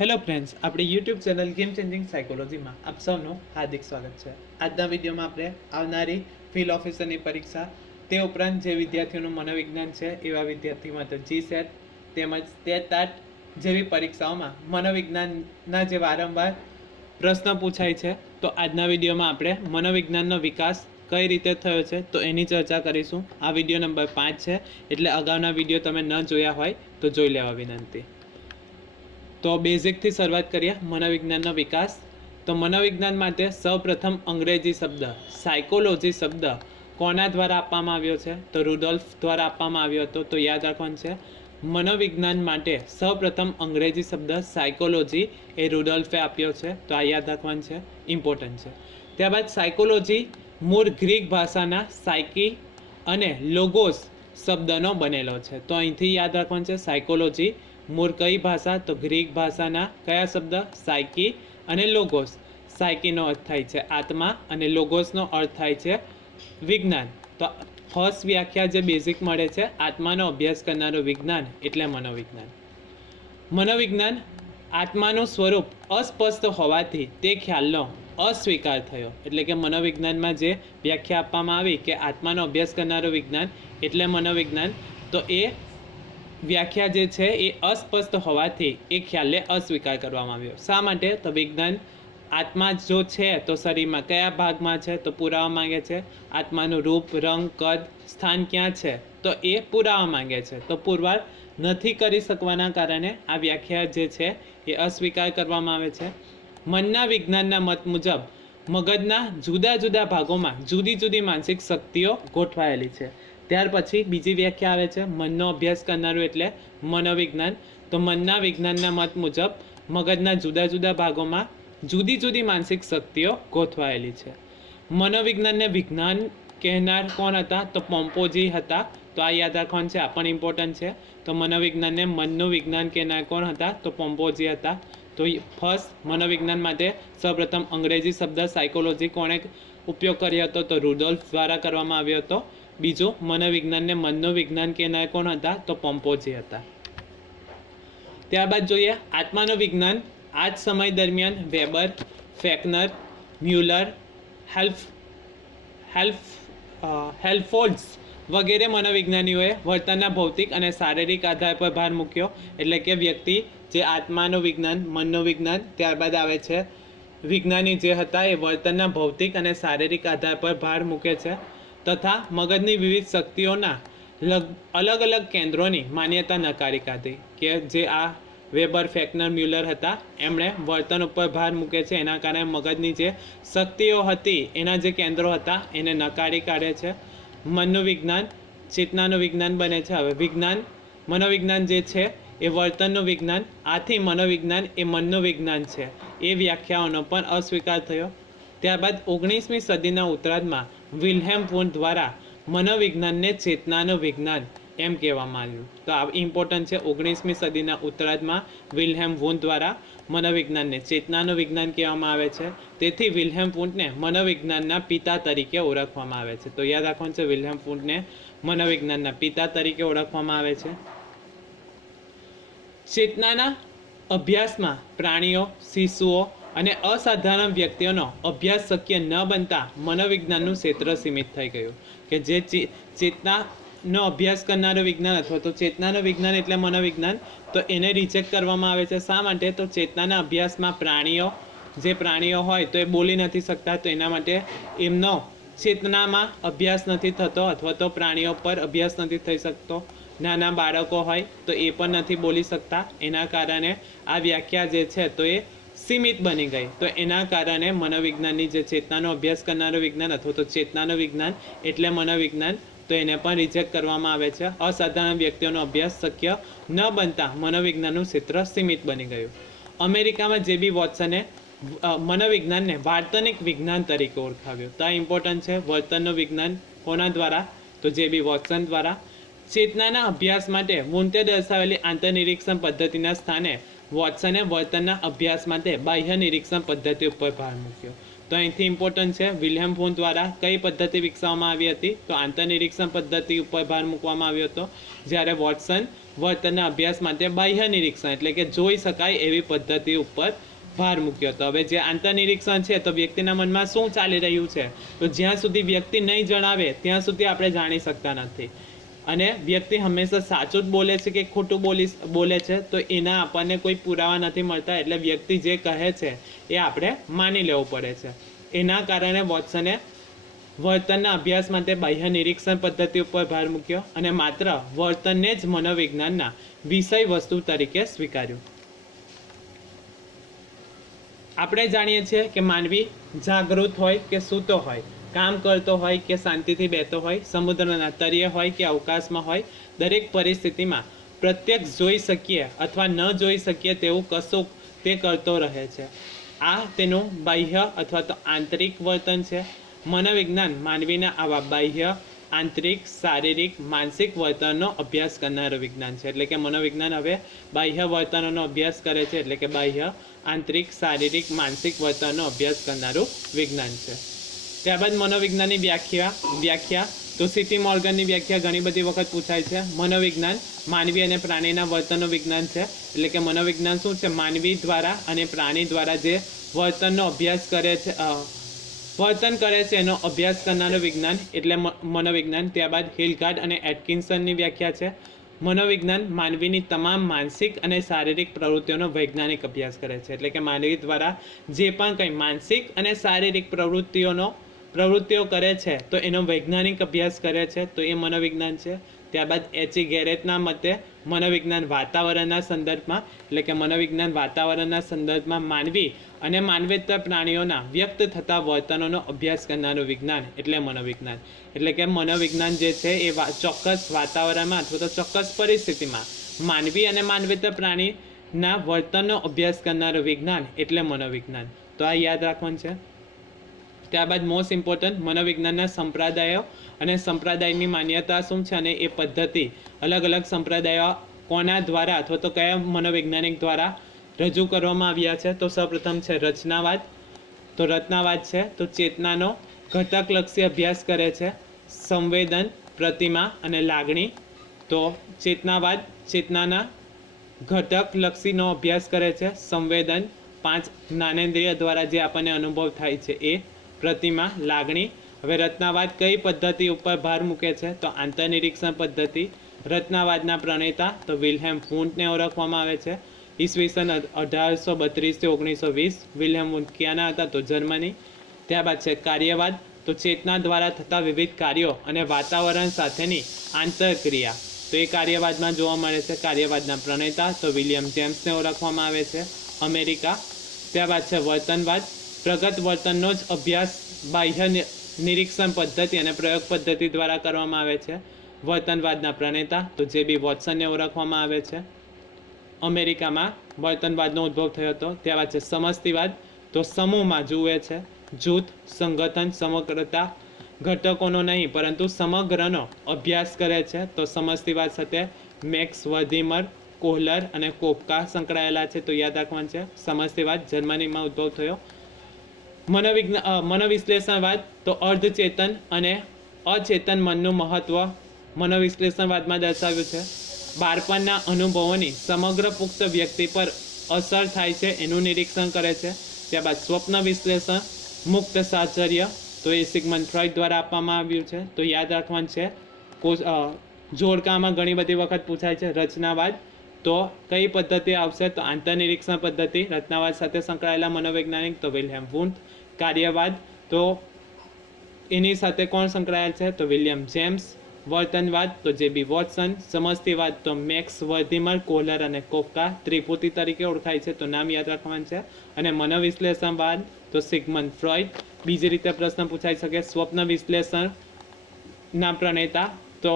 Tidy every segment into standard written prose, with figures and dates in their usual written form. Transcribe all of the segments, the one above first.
Hello friends, આપણી YouTube channel game changing સાયકોલોજીમાં આપ સૌનું હાર્દિક સ્વાગત છે. આજના વિડીયોમાં આપણે આવનારી ફિલ્ડ ઓફિસરની પરીક્ષા તે ઉપરાંત જે વિદ્યાર્થીઓનું મનોવિજ્ઞાન છે એવા વિદ્યાર્થી માટે GSET તેમજ TET જેવી પરીક્ષાઓમાં મનોવિજ્ઞાનના જે વારંવાર પ્રશ્ન પૂછાય છે, તો આજના વિડીયોમાં આપણે મનોવિજ્ઞાનનો વિકાસ કઈ રીતે થયો છે તો એની ચર્ચા કરીશું. આ વિડીયો નંબર 5 છે, એટલે અગાઉના વિડીયો તમે ન જોયા હોય તો જોઈ લેવા વિનંતી. તો બેઝિકથી શરૂઆત કરીએ. મનોવિજ્ઞાનનો વિકાસ. તો મનોવિજ્ઞાન માટે સૌપ્રથમ અંગ્રેજી શબ્દ સાયકોલોજી શબ્દ કોના દ્વારા આપવામાં આવ્યો છે? તો રુડોલ્ફ દ્વારા આપવામાં આવ્યો હતો. તો યાદ રાખવાનું છે, મનોવિજ્ઞાન માટે સૌપ્રથમ અંગ્રેજી શબ્દ સાયકોલોજી એ રુડોલ્ફે આપ્યો છે. તો આ યાદ રાખવાનું છે, ઇમ્પોર્ટન્ટ છે. ત્યારબાદ સાયકોલોજી મૂળ ગ્રીક ભાષાના સાયકી અને લોગોસ શબ્દનો બનેલો છે. તો અહીંથી યાદ રાખવાનું છે, સાયકોલોજી મૂળ કઈ ભાષા? તો ગ્રીક ભાષાના કયા શબ્દ? સાયકી અને લોગોસ. સાયકીનો અર્થ થાય છે આત્મા અને લોગોસનો અર્થ થાય છે વિજ્ઞાન. તો ફર્સ્ટ વ્યાખ્યા જે બેઝિક મળે છે, આત્માનો અભ્યાસ કરનારું વિજ્ઞાન એટલે મનોવિજ્ઞાન. મનોવિજ્ઞાન આત્માનું સ્વરૂપ અસ્પષ્ટ હોવાથી તે ખ્યાલનો અસ્વીકાર થયો. એટલે કે મનોવિજ્ઞાનમાં જે વ્યાખ્યા આપવામાં આવી કે આત્માનો અભ્યાસ કરનારું વિજ્ઞાન એટલે મનોવિજ્ઞાન, તો એ વ્યાખ્યા જે છે એ અસ્પષ્ટ હોવાથી એ ખ્યાલને અસ્વીકાર કરવામાં આવ્યો. શા માટે? તો વિજ્ઞાન આત્મા જો છે તો શરીરમાં કયા ભાગમાં છે તો પુરાવા માંગે છે. આત્માનું રૂપ, રંગ, કદ, સ્થાન ક્યાં છે તો એ પુરાવા માંગે છે. તો પુરવાર નથી કરી શકવાના કારણે આ વ્યાખ્યા જે છે એ અસ્વીકાર કરવામાં આવે છે. મનના વિજ્ઞાનના મત મુજબ મગજના જુદા જુદા ભાગોમાં જુદી જુદી માનસિક શક્તિઓ ગોઠવાયેલી છે. ત્યાર પછી બીજી વ્યાખ્યા આવે છે, મનનો અભ્યાસ કરનારું એટલે મનોવિજ્ઞાન. તો મનના વિજ્ઞાનના મત મુજબ મગજના જુદા જુદા ભાગોમાં જુદી જુદી માનસિક શક્તિઓ ગોઠવાયેલી છે. મનોવિજ્ઞાનને વિજ્ઞાન કહેનાર કોણ હતા? તો પોમ્પોજી હતા. તો આ યાદ રાખવાનું છે, આ પણ ઇમ્પોર્ટન્ટ છે. તો મનોવિજ્ઞાનને મનનું વિજ્ઞાન કહેનાર કોણ હતા? તો પોમ્પોજી હતા. તો ફર્સ્ટ મનોવિજ્ઞાન માટે સૌપ્રથમ અંગ્રેજી શબ્દ સાયકોલોજી કોણે ઉપયોગ કર્યો હતો? તો રુડોલ્ફ દ્વારા કરવામાં આવ્યો હતો. બીજું, મનોવિજ્ઞાનને મનનું વિજ્ઞાન કહેનાર કોણ હતા? તો પોમ્પોજી હતા. ત્યારબાદ જોઈએ આત્માનું વિજ્ઞાન. આ જ સમય દરમિયાન વેબર, ફેકનર, મ્યુલર, હેલ્ફોલ્ટ્ઝ વગેરે મનોવિજ્ઞાનીઓએ વર્તનના ભૌતિક અને શારીરિક આધાર પર ભાર મૂક્યો. એટલે કે વ્યક્તિ જે આત્માનું વિજ્ઞાન, મનનું વિજ્ઞાન, ત્યારબાદ આવે છે વિજ્ઞાની જે હતા એ વર્તનના ભૌતિક અને શારીરિક આધાર પર ભાર મૂકે છે તથા મગજની વિવિધ શક્તિઓના અલગ અલગ કેન્દ્રોની માન્યતા નકારી કાઢી. કે જે આ વેબર, ફેકનર, મ્યુલર હતા એમણે વર્તન ઉપર ભાર મૂકે છે, એના કારણે મગજની જે શક્તિઓ હતી એના જે કેન્દ્રો હતા એને નકારી કાઢે છે. મનનું વિજ્ઞાન ચેતનાનું વિજ્ઞાન બને છે. હવે વિજ્ઞાન, મનોવિજ્ઞાન જે છે એ વર્તનનું વિજ્ઞાન, આથી મનોવિજ્ઞાન એ મનનું વિજ્ઞાન છે એ વ્યાખ્યાઓનો પણ અસ્વીકાર થયો. ત્યારબાદ 19મી સદીના ઉત્તરાર્ધમાં વિલ્હેમ વુન્ડ દ્વારા મનોવિજ્ઞાનને ચેતનાનું વિજ્ઞાન એમ કહેવામાં આવ્યું. તો આ ઇમ્પોર્ટન્ટ છે. 19મી સદીના ઉત્તરાર્ધમાં વિલ્હેમ વુન્ડ દ્વારા મનોવિજ્ઞાનને ચેતનાનું વિજ્ઞાન કહેવામાં આવે છે. તેથી વિલ્હેમ વુન્ડને મનોવિજ્ઞાનના પિતા તરીકે ઓળખવામાં આવે છે. તો યાદ રાખવાનું છે, વિલ્હેમ વુન્ડને મનોવિજ્ઞાનના પિતા તરીકે ઓળખવામાં આવે છે. ચેતનાના અભ્યાસમાં પ્રાણીઓ, શિશુઓ અને અસાધારણ વ્યક્તિઓનો અભ્યાસ શક્ય ન બનતા મનોવિજ્ઞાનનું ક્ષેત્ર સીમિત થઈ ગયું. કે જે ચેતનાનો અભ્યાસ કરનારું વિજ્ઞાન અથવા તો ચેતનાનું વિજ્ઞાન એટલે મનોવિજ્ઞાન, તો એને રિજેક્ટ કરવામાં આવે છે. શા માટે? તો ચેતનાના અભ્યાસમાં પ્રાણીઓ હોય તો એ બોલી નથી શકતા, તો એના માટે એમનો ચેતનામાં અભ્યાસ નથી થતો અથવા તો પ્રાણીઓ પર અભ્યાસ નથી થઈ શકતો. નાના બાળકો હોય તો એ પણ નથી બોલી શકતા, એના કારણે આ વ્યાખ્યા જે છે તો એ સીમિત બની ગઈ. તો એના કારણે મનોવિજ્ઞાનની જે ચેતનાનો અભ્યાસ કરનારું વિજ્ઞાન અથવા તો ચેતનાનું વિજ્ઞાન એટલે મનોવિજ્ઞાન, તો એને પણ રિજેક્ટ કરવામાં આવે છે. અસાધારણ વ્યક્તિઓનો અભ્યાસ શક્ય ન બનતા મનોવિજ્ઞાનનું ક્ષેત્ર સીમિત બની ગયું. અમેરિકામાં જે.બી. વોટ્સને મનોવિજ્ઞાનને વાર્તનિક વિજ્ઞાન તરીકે ઓળખાવ્યું. તો આ ઇમ્પોર્ટન્ટ છે. વર્તનનું વિજ્ઞાન કોના દ્વારા? તો જે.બી. વોટ્સન દ્વારા. ચેતનાના અભ્યાસ માટે વુન્ડે દર્શાવેલી આંતરનિરીક્ષણ પદ્ધતિના સ્થાને વોટ્સને વર્તનના અભ્યાસ માટે બાહ્ય નિરીક્ષણ પદ્ધતિ ઉપર ભાર મૂક્યો. તો અહીંથી ઇમ્પોર્ટન્ટ છે, વિલ્હેમ વુન્ડ દ્વારા કઈ પદ્ધતિ વિકસાવવામાં આવી હતી? તો આંતરનિરીક્ષણ પદ્ધતિ ઉપર ભાર મૂકવામાં આવ્યો હતો. જ્યારે વોટ્સન વર્તનના અભ્યાસ માટે બાહ્ય નિરીક્ષણ એટલે કે જોઈ શકાય એવી પદ્ધતિ ઉપર ભાર મૂક્યો હતો. હવે જે આંતરનિરીક્ષણ છે તો વ્યક્તિના મનમાં શું ચાલી રહ્યું છે તો જ્યાં સુધી વ્યક્તિ નહીં જણાવે ત્યાં સુધી આપણે જાણી શકતા નથી. અને વ્યક્તિ હંમેશા સાચું જ બોલે છે કે ખોટું બોલે છે તો એના આપણને કોઈ પુરાવા નથી મળતા, એટલે વ્યક્તિ જે કહે છે એ આપણે માની લેવું પડે છે. એના કારણે વોટ્સને વર્તનના અભ્યાસ માટે બાહ્ય નિરીક્ષણ પદ્ધતિ ઉપર ભાર મૂક્યો અને માત્ર વર્તનને જ મનોવિજ્ઞાનના વિષય વસ્તુ તરીકે સ્વીકાર્યું. આપણે જાણીએ છીએ કે માનવી જાગૃત હોય કે સૂતો હોય, કામ કરતો હોય કે શાંતિથી બેઠો હોય, સમુદ્રના તળિયે હોય કે અવકાશમાં હોય, દરેક પરિસ્થિતિમાં પ્રત્યક્ષ જોઈ શકીએ અથવા ન જોઈ શકીએ તેવું કશુંક તે કરતો રહે છે. આ તેનું બાહ્ય અથવા તો આંતરિક વર્તન છે. મનોવિજ્ઞાન માનવીના આવા બાહ્ય, આંતરિક, શારીરિક, માનસિક વર્તનનો અભ્યાસ કરનારું વિજ્ઞાન છે. એટલે કે મનોવિજ્ઞાન હવે બાહ્ય વર્તનોનો અભ્યાસ કરે છે, એટલે કે બાહ્ય, આંતરિક, શારીરિક, માનસિક વર્તનનો અભ્યાસ કરનારું વિજ્ઞાન છે. ત્યારબાદ મનોવિજ્ઞાનની વ્યાખ્યા તો સીટી મોર્ગનની વ્યાખ્યા ઘણી બધી વખત પૂછાય છે. મનોવિજ્ઞાન માનવી અને પ્રાણીના વર્તનનું વિજ્ઞાન છે. એટલે કે મનોવિજ્ઞાન શું છે? માનવી દ્વારા અને પ્રાણી દ્વારા જે વર્તનનો અભ્યાસ કરે છે, વર્તન કરે છે એનો અભ્યાસ કરનારું વિજ્ઞાન એટલે મનોવિજ્ઞાન. ત્યારબાદ હિલગાર્ડ અને એટકિન્સનની વ્યાખ્યા છે. મનોવિજ્ઞાન માનવીની તમામ માનસિક અને શારીરિક પ્રવૃત્તિઓનો વૈજ્ઞાનિક અભ્યાસ કરે છે. એટલે કે માનવી દ્વારા જે પણ કંઈ માનસિક અને શારીરિક પ્રવૃત્તિઓ કરે છે તો એનો વૈજ્ઞાનિક અભ્યાસ કરે છે, તો એ મનોવિજ્ઞાન છે. ત્યારબાદ એચી ગેરેટના મતે મનોવિજ્ઞાન વાતાવરણના સંદર્ભમાં, એટલે કે મનોવિજ્ઞાન વાતાવરણના સંદર્ભમાં માનવી અને માનવેતર પ્રાણીઓના વ્યક્ત થતા વર્તનોનો અભ્યાસ કરનારું વિજ્ઞાન એટલે મનોવિજ્ઞાન. એટલે કે મનોવિજ્ઞાન જે છે એ ચોક્કસ વાતાવરણમાં અથવા તો ચોક્કસ પરિસ્થિતિમાં માનવી અને માનવેતર પ્રાણીના વર્તનનો અભ્યાસ કરનારું વિજ્ઞાન એટલે મનોવિજ્ઞાન. તો આ યાદ રાખવાનું છે. ત્યારબાદ મોસ્ટ ઇમ્પોર્ટન્ટ મનોવિજ્ઞાનના સંપ્રદાયો અને સંપ્રદાયની માન્યતા શું છે અને એ પદ્ધતિ અલગ અલગ સંપ્રદાયો કોના દ્વારા અથવા તો કયા મનોવૈજ્ઞાનિક દ્વારા રજૂ કરવામાં આવ્યા છે. તો સૌપ્રથમ છે રચનાવાદ. તો રચનાવાદ છે તો ચેતનાનો ઘટકલક્ષી અભ્યાસ કરે છે. સંવેદન, પ્રતિમા અને લાગણી. તો ચેતનાવાદ ચેતનાના ઘટકલક્ષીનો અભ્યાસ કરે છે. સંવેદન 5 જ્ઞાનેન્દ્રિય દ્વારા જે આપણને અનુભવ થાય છે એ. પ્રતિમા, લાગણી. હવે રચનાવાદ કઈ પદ્ધતિ ઉપર ભાર મૂકે છે? તો આંતરનિરીક્ષણ પદ્ધતિ. રચનાવાદના પ્રણેતા તો વિલ્હેમ વુન્ડને ઓળખવામાં આવે છે. ઈસવીસન 1832 થી 1920. વિલ્હેમ વુન્ડ ક્યાંના હતા? તો જર્મની. ત્યારબાદ છે કાર્યવાદ. તો ચેતના દ્વારા થતા વિવિધ કાર્યો અને વાતાવરણ સાથેની આંતરક્રિયા. તો એ કાર્યવાદમાં જોવા મળે છે. કાર્યવાદના પ્રણેતા તો વિલિયમ જેમ્સને ઓળખવામાં આવે છે, અમેરિકા. ત્યારબાદ છે વર્તનવાદ. પ્રગત વર્તનનો જ અભ્યાસ બાહ્ય નિરીક્ષણ પદ્ધતિ અને પ્રયોગ પદ્ધતિ દ્વારા કરવામાં આવે છે. વર્તનવાદના પ્રણેતા તો જે.બી. વોટ્સનને ઓળખવામાં આવે છે, અમેરિકામાં વર્તનવાદનો ઉદ્ભવ થયો હતો. ત્યારબાદ છે સમષ્ટિવાદ. તો સમૂહમાં જુએ છે, જૂથ, સંગઠન, સમગ્રતા, ઘટકોનો નહીં પરંતુ સમગ્રનો અભ્યાસ કરે છે. તો સમષ્ટિવાદ સાથે મેક્સ વર્ધીમર, કોહલર અને કોપકા સંકળાયેલા છે. તો યાદ રાખવાનું છે. સમષ્ટિવાદ જર્મનીમાં ઉદ્ભવ થયો. મનોવિશ્લેષણવાદ તો અર્ધચેતન અને અચેતન મનનું મહત્વ મનોવિશ્લેષણવાદમાં દર્શાવ્યું છે. બાળપણના અનુભવોની સમગ્ર પુખ્ત વ્યક્તિ પર અસર થાય છે એનું નિરીક્ષણ કરે છે. ત્યારબાદ સ્વપ્ન વિશ્લેષણ, મુક્ત સાહચર્ય તો એ સિગમન્ડ ફ્રોઈડ દ્વારા આપવામાં આવ્યું છે. તો યાદ રાખવાનું છે. જોડકામાં ઘણી બધી વખત પૂછાય છે. રચનાવાદ તો કઈ પદ્ધતિ આવશે? તો આંતરનિરીક્ષણ પદ્ધતિ. રચનાવાદ સાથે સંકળાયેલા મનોવૈજ્ઞાનિક તો વિલ્હેમ વુન્ડ. કાર્યવાદ તો એની સાથે કોણ સંકળાયેલ છે? તો વિલિયમ જેમ્સ. વર્તનવાદ તો જે.બી. વોટ્સન. સમષ્ટિવાદ તો મેક્સ વર્ધીમર, કોહલર અને કોપકા ત્રિપુટી તરીકે ઓળખાય છે. તો નામ યાદ રાખવાનું છે. અને મનોવિશ્લેષણવાદ તો સિગમન્ડ ફ્રોઈડ. બીજી રીતે પ્રશ્ન પૂછાઈ શકે. સ્વપ્ન વિશ્લેષણના પ્રણેતા તો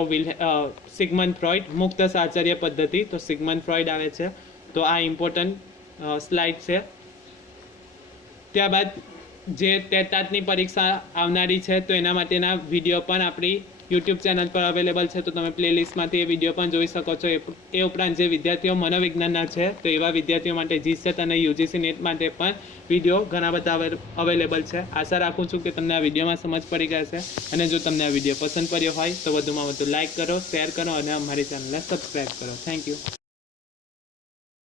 સિગમન્ડ ફ્રોઈડ. મુક્ત સાહચર્ય પદ્ધતિ તો સિગમન્ડ ફ્રોઈડ આવે છે. તો આ ઇમ્પોર્ટન્ટ સ્લાઇડ છે. ત્યારબાદ જે ટેટાટની પરીક્ષા આવનારી છે તો એના માટેના વિડીયો પણ આપણી યુટ્યુબ ચેનલ પર અવેલેબલ છે, તો તમે પ્લેલિસ્ટમાંથી એ વિડીયો પણ જોઈ શકો છો. એ ઉપરાંત જે વિદ્યાર્થીઓ મનોવિજ્ઞાનના છે તો એવા વિદ્યાર્થીઓ માટે જીસેટ અને યુજીસી નેટ માટે પણ વિડીયો ઘણા બધા અવેલેબલ છે. આશા રાખું છું કે તમને આ વિડીયોમાં સમજ પડી ગઈ હશે, અને જો તમને આ વિડીયો પસંદ પડ્યો હોય તો વધુમાં વધુ લાઇક કરો, શેર કરો અને અમારી ચેનલને સબસ્ક્રાઈબ કરો. Thank you.